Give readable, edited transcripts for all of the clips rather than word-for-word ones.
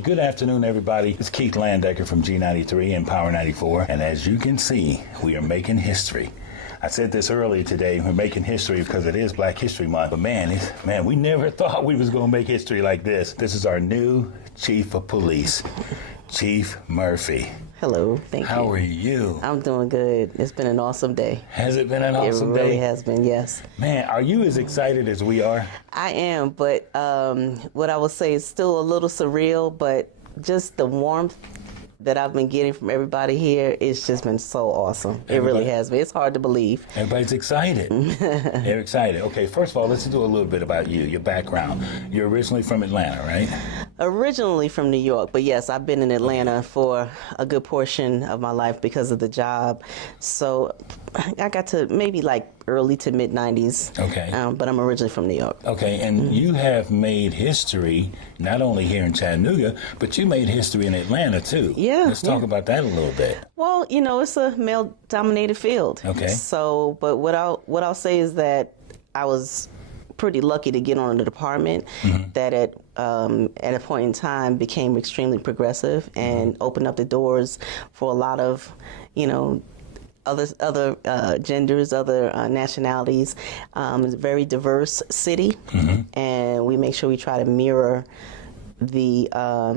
good afternoon, everybody. It's Keith Landecker from G93 and Power 94. And as you can see, we are making history. I said this earlier today, we're making history because it is Black History Month. But man, we never thought we was going to make history like this. This is our new Chief of Police, Chief Murphy. Hello, thank you. How are you? I'm doing good. It's been an awesome day. Has it been an awesome day? It really has been, yes. Man, are you as excited as we are? I am, but what I will say is still a little surreal, but just the warmth that I've been getting from everybody here, it's just been so awesome. It really has been. It's hard to believe. Everybody's excited. They're excited. Okay, first of all, let's do a little bit about you, your background. You're originally from Atlanta, right? Originally from New York, but yes, I've been in Atlanta for a good portion of my life because of the job. So I got to maybe like early to mid 90s. Okay. But I'm originally from New York. Okay, and you have made history not only here in Chattanooga, but you made history in Atlanta too. Yeah. Let's talk about that a little bit. Well, you know, it's a male-dominated field. Okay. So, but what I'll say is that I was pretty lucky to get on the department that at a point in time became extremely progressive and opened up the doors for a lot of, you know, other genders, other nationalities. It's a very diverse city, and we make sure we try to mirror the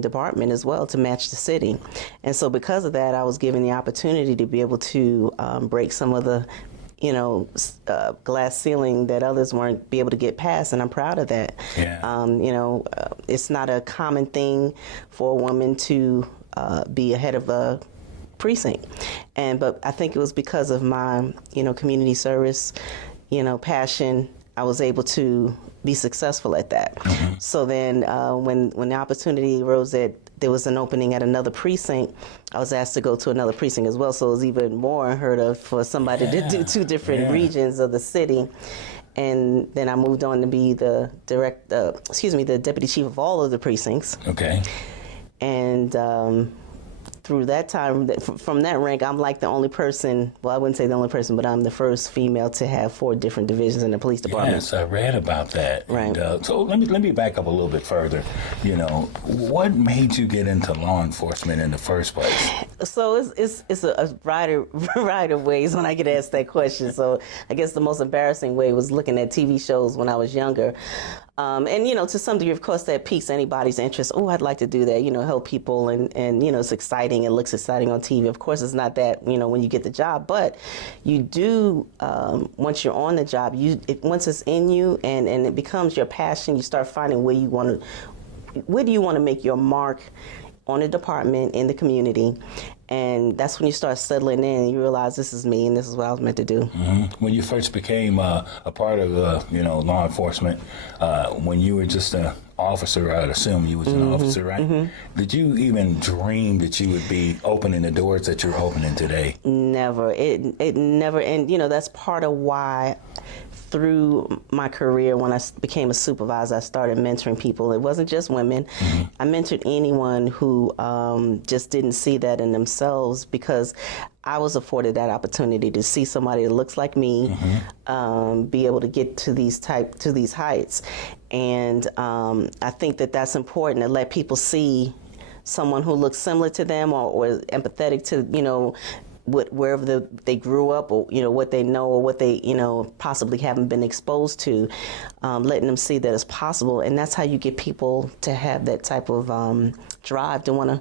department as well to match the city. And so because of that, I was given the opportunity to be able to break some of the glass ceiling that others weren't be able to get past, and I'm proud of that. Yeah. It's not a common thing for a woman to be ahead of a precinct, but I think it was because of my community service, passion. I was able to be successful at that. So then when the opportunity arose that there was an opening at another precinct, I was asked to go to another precinct as well. So it was even more unheard of for somebody to do two different regions of the city. And then I moved on to be the the deputy chief of all of the precincts. Okay. And through that time, from that rank, I'm like the only person, well, I wouldn't say the only person, but I'm the first female to have 4 different divisions in the police department. Yes, I read about that. Right. And, so let me back up a little bit further. What made you get into law enforcement in the first place? So it's a variety of ways when I get asked that question. So I guess the most embarrassing way was looking at TV shows when I was younger. And to some degree, of course, that piques anybody's interest. Oh, I'd like to do that, help people, and it's exciting. It looks exciting on TV. Of course, it's not that, when you get the job, but you do, once you're on the job, once it's in you and it becomes your passion, you start finding where do you want to make your mark on the department, in the community. And that's when you start settling in and you realize this is me and this is what I was meant to do. When you first became a part of law enforcement, when you were just an officer, I'd assume you was an officer, right? Did you even dream that you would be opening the doors that you're opening today? Never. It never. And that's part of why through my career, when I became a supervisor, I started mentoring people. It wasn't just women. I mentored anyone who just didn't see that in themselves, because I was afforded that opportunity to see somebody that looks like me, be able to get to these heights. And I think that that's important, to let people see someone who looks similar to them or empathetic to, wherever they grew up, or what they know, or what they possibly haven't been exposed to, letting them see that it's possible. And that's how you get people to have that type of drive to want to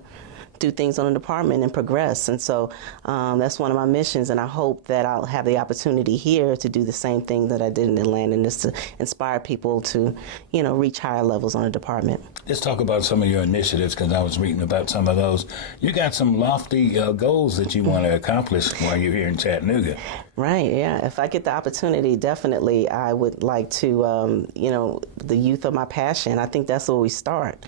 do things on the department and progress. And so that's one of my missions, and I hope that I'll have the opportunity here to do the same thing that I did in Atlanta, and just to inspire people to reach higher levels on the department. Let's talk about some of your initiatives, because I was reading about some of those. You got some lofty goals that you want to accomplish while you're here in Chattanooga. Right, yeah. If I get the opportunity, definitely I would like to, the youth are my passion. I think that's where we start.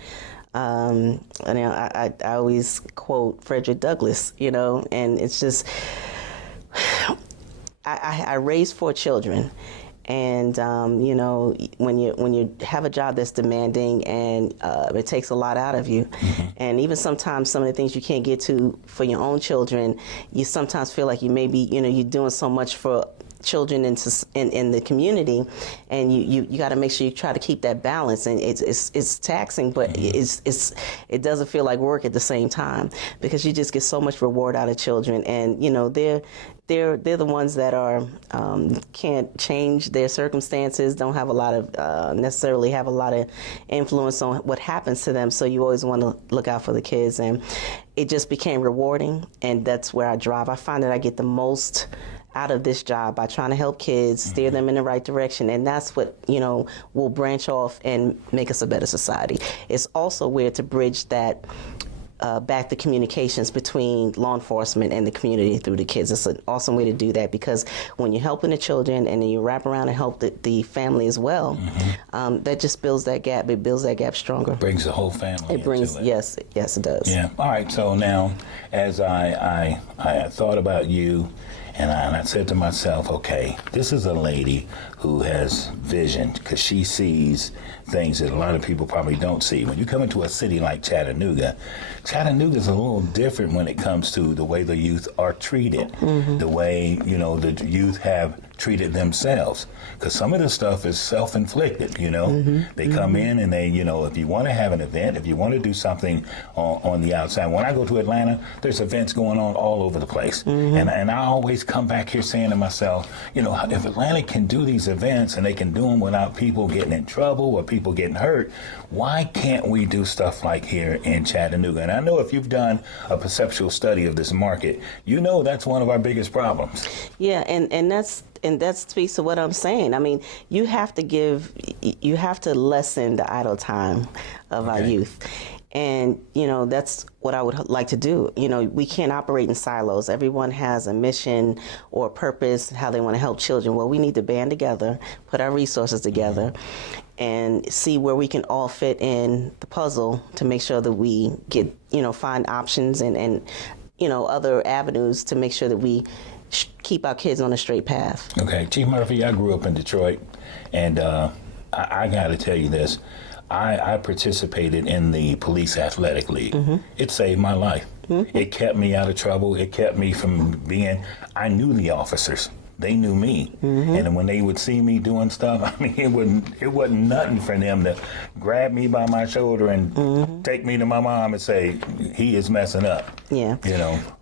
And I always quote Frederick Douglass, and it's just, I raised 4 children. And, when you have a job that's demanding and it takes a lot out of you, and even sometimes some of the things you can't get to for your own children, you sometimes feel like you maybe, you're doing so much for children in the community, and you got to make sure you try to keep that balance. And it's taxing, but it doesn't feel like work at the same time, because you just get so much reward out of children. And they're the ones that are can't change their circumstances, don't have a lot of necessarily have a lot of influence on what happens to them. So you always want to look out for the kids, and it just became rewarding, and that's where I drive. I find that I get the most out of this job by trying to help kids, steer them in the right direction, and that's what will branch off and make us a better society. It's also where to bridge that back the communications between law enforcement and the community through the kids. It's an awesome way to do that, because when you're helping the children and then you wrap around and help the family as well, that just builds that gap. It builds that gap stronger. Brings the whole family. It brings, yes, it does. Yeah. All right. So now, as I thought about you, and I said to myself, okay, this is a lady who has vision, because she sees things that a lot of people probably don't see. When you come into a city like Chattanooga is a little different when it comes to the way the youth are treated, the way, the youth have treated themselves. Because some of this stuff is self-inflicted, They come in and they, if you want to have an event, if you want to do something on the outside. When I go to Atlanta, there's events going on all over the place. And I always come back here saying to myself, if Atlanta can do these events and they can do them without people getting in trouble or people getting hurt, why can't we do stuff like here in Chattanooga? And I know if you've done a perceptual study of this market, that's one of our biggest problems. Yeah, and that speaks to what I'm saying. I mean, you have to lessen the idle time of our youth. And, that's what I would like to do. We can't operate in silos. Everyone has a mission or purpose, how they want to help children. Well, we need to band together, put our resources together, and see where we can all fit in the puzzle to make sure that we get, find options and other avenues to make sure that we keep our kids on a straight path. Okay. Chief Murphy, I grew up in Detroit, and I got to tell you this. I participated in the police athletic league. It saved my life. It kept me out of trouble. It kept me from I knew the officers. They knew me. And when they would see me doing stuff, it wasn't nothing for them to grab me by my shoulder and take me to my mom and say, he is messing up. Yeah.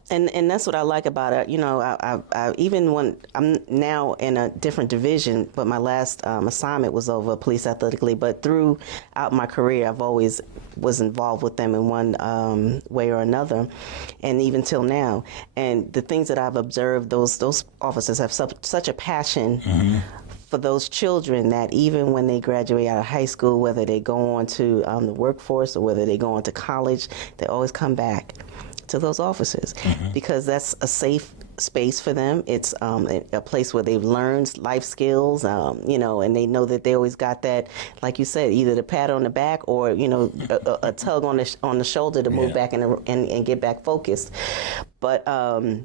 And that's what I like about it. I even when I'm now in a different division, but my last assignment was over police athletic league. But throughout my career, I've always was involved with them in one way or another, and even till now. And the things that I've observed, those officers have such a passion for those children that even when they graduate out of high school, whether they go on to the workforce or whether they go on to college, they always come back to those officers because that's a safe space for them. It's a place where they've learned life skills, and they know that they always got that, like you said, either the pat on the back or a tug on the shoulder to move back and get back focused. But that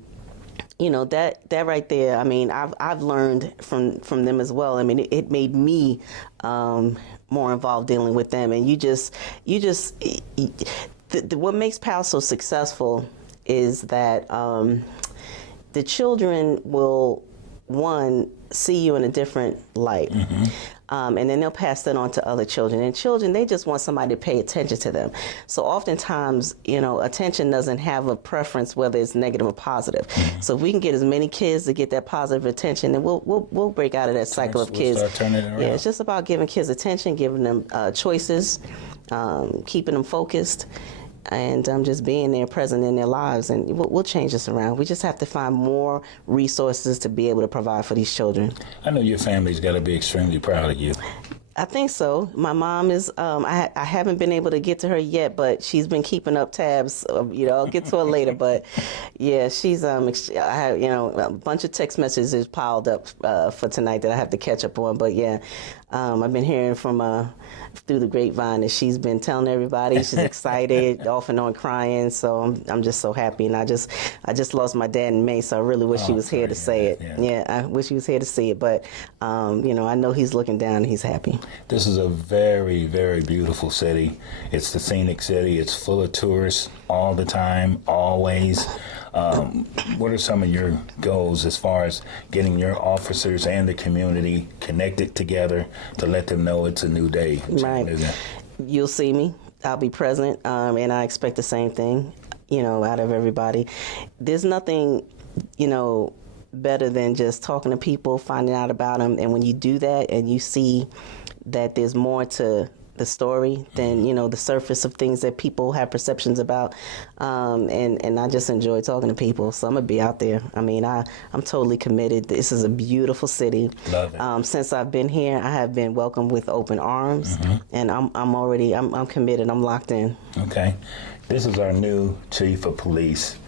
right there, I've learned from them as well. It made me more involved dealing with them, and what makes PAL so successful is that the children will, one, see you in a different light. And then they'll pass that on to other children. And children, they just want somebody to pay attention to them. So oftentimes, attention doesn't have a preference whether it's negative or positive. So if we can get as many kids to get that positive attention, then we'll break out of that cycle of kids. Start turning it around. Yeah, it's just about giving kids attention, giving them choices, keeping them focused, and just being there, present in their lives, and we'll change this around. We just have to find more resources to be able to provide for these children. I know your family's got to be extremely proud of you. I think so. My mom is, I haven't been able to get to her yet, but she's been keeping up tabs. I'll get to her later, but yeah, she's, I have, a bunch of text messages piled up for tonight that I have to catch up on, but yeah, I've been hearing from, through the grapevine that she's been telling everybody. She's excited, off and on crying, so I'm just so happy. And I just lost my dad in May, so I really wish he was here to say it. Yeah, I wish he was here to see it, but I know he's looking down and he's happy. This is a very, very beautiful city. It's the scenic city. It's full of tourists all the time, always. What are some of your goals as far as getting your officers and the community connected together to let them know it's a new day in Chattanooga? Right. You'll see me. I'll be present, and I expect the same thing, out of everybody. There's nothing, better than just talking to people, finding out about them, and when you do that and you see that there's more to the story than the surface of things that people have perceptions about, and I just enjoy talking to people, so I'm gonna be out there. I mean, I'm totally committed. This is a beautiful city. Love it. Since I've been here, I have been welcomed with open arms, and I'm committed. I'm locked in. Okay, this is our new chief of police,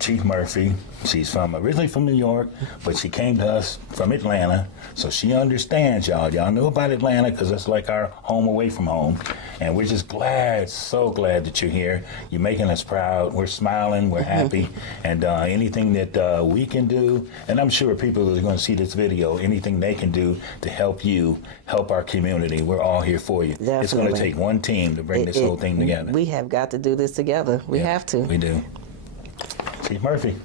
Chief Murphy. She's originally from New York, but she came to us from Atlanta, so she understands y'all. Y'all know about Atlanta because it's like our home away from home, and we're just so glad that you're here. You're making us proud. We're smiling. We're happy, and anything that we can do, and I'm sure people that are going to see this video, anything they can do to help you, help our community, we're all here for you. Definitely. It's going to take one team to bring this whole thing together. We have got to do this together. We have to. We do. Chief Murphy.